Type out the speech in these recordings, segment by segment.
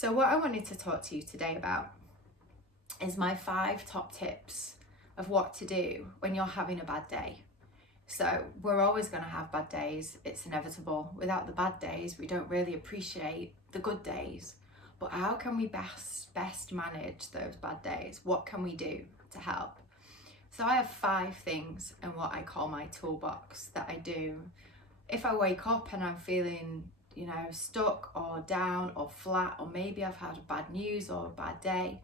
So what I wanted to talk to you today about is my 5 top tips of what to do when you're having a bad day. So we're always going to have bad days, it's inevitable. Without the bad days, we don't really appreciate the good days. But how can we best manage those bad days? What can we do to help? So I have 5 things in what I call my toolbox that I do. If I wake up and I'm feeling, stuck or down or flat, or maybe I've had bad news or a bad day,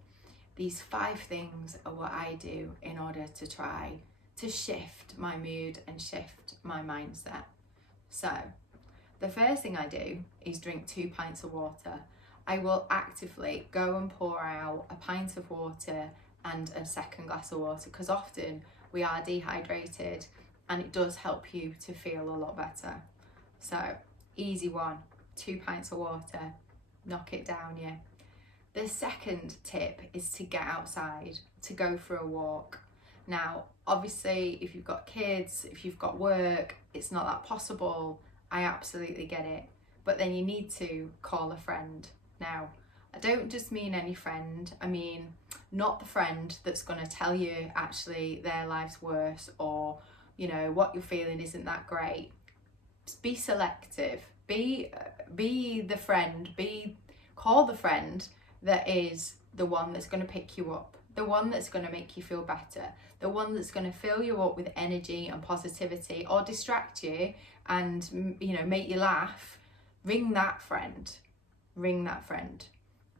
these 5 things are what I do in order to try to shift my mood and shift my mindset. So the first thing I do is drink 2 pints of water. I will actively go and pour out a pint of water and a second glass of water, because often we are dehydrated and it does help you to feel a lot better. So easy one, 2 pints of water, knock it down, yeah. The second tip is to get outside, to go for a walk. Now, obviously, if you've got kids, if you've got work, it's not that possible. I absolutely get it. But then you need to call a friend. Now, I don't just mean any friend. I mean, not the friend that's going to tell you actually their life's worse, or, what you're feeling isn't that great. Be selective. Be the friend. Call the friend that is the one that's going to pick you up, the one that's going to make you feel better, the one that's going to fill you up with energy and positivity, or distract you and make you laugh. Ring that friend.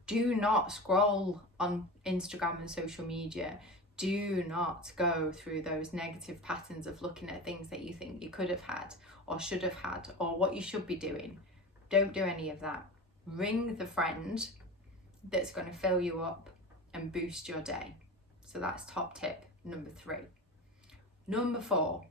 Do not scroll on Instagram and social media. Do not go through those negative patterns of looking at things that you think you could have had or should have had, or what you should be doing. Don't do any of that. Ring the friend that's going to fill you up and boost your day. So that's top tip number 3. Number 4.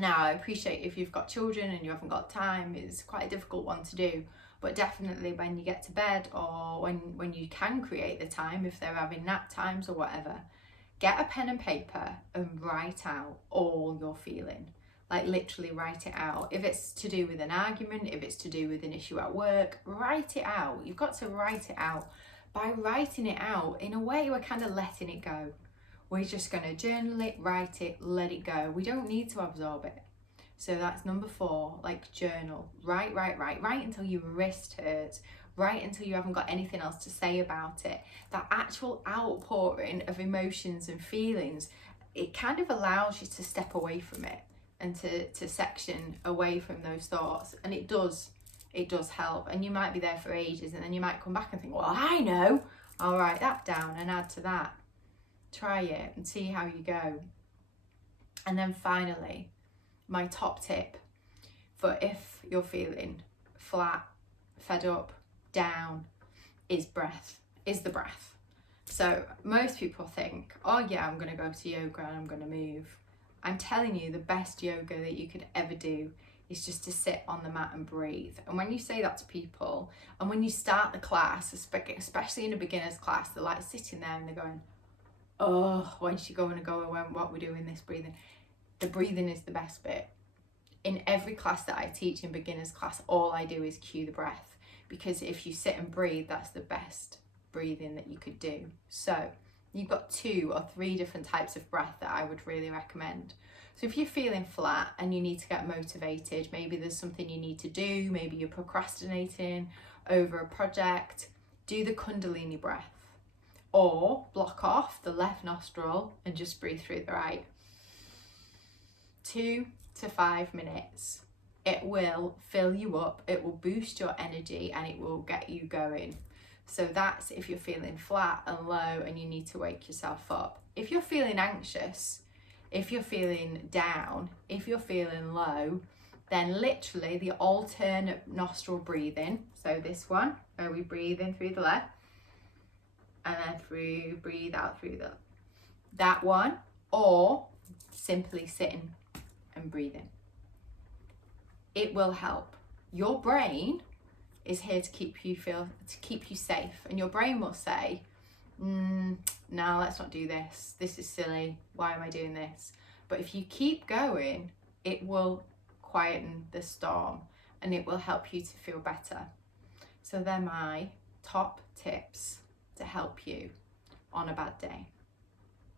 Now, I appreciate if you've got children and you haven't got time, it's quite a difficult one to do. But definitely when you get to bed, or when you can create the time, if they're having nap times or whatever, get a pen and paper and write out all you're feeling. Like literally write it out. If it's to do with an argument, if it's to do with an issue at work, write it out. You've got to write it out. By writing it out, in a way, we're kind of letting it go. We're just going to journal it, write it, let it go. We don't need to absorb it. So that's number 4, like journal. Write until your wrist hurts. Write until you haven't got anything else to say about it. That actual outpouring of emotions and feelings, it kind of allows you to step away from it and to section away from those thoughts. And it does help. And you might be there for ages, and then you might come back and think, well, I know, I'll write that down and add to that. Try it and see how you go. And then finally, my top tip for if you're feeling flat, fed up, down, is the breath. So most people think, oh yeah, I'm going to go to yoga and I'm going to move. I'm telling you, the best yoga that you could ever do is just to sit on the mat and breathe. And when you say that to people, and when you start the class, especially in a beginner's class, they're like sitting there and they're going, oh, when's she going to go, and what we're doing this breathing. The breathing is the best bit. In every class that I teach in beginner's class, all I do is cue the breath, because if you sit and breathe, that's the best breathing that you could do. So you've got 2 or 3 different types of breath that I would really recommend. So if you're feeling flat and you need to get motivated, maybe there's something you need to do, maybe you're procrastinating over a project, do the Kundalini breath, or block off the left nostril and just breathe through the right. 2 to 5 minutes. It will fill you up, it will boost your energy, and it will get you going. So that's if you're feeling flat and low and you need to wake yourself up. If you're feeling anxious, if you're feeling down, if you're feeling low, then literally the alternate nostril breathing, so this one where we breathe in through the left and then breathe out through that one, or simply sitting and breathing. It will help. Your brain is here to keep you safe, and your brain will say, no, let's not do this. This is silly. Why am I doing this? But if you keep going, it will quieten the storm and it will help you to feel better. So they're my top tips to help you on a bad day.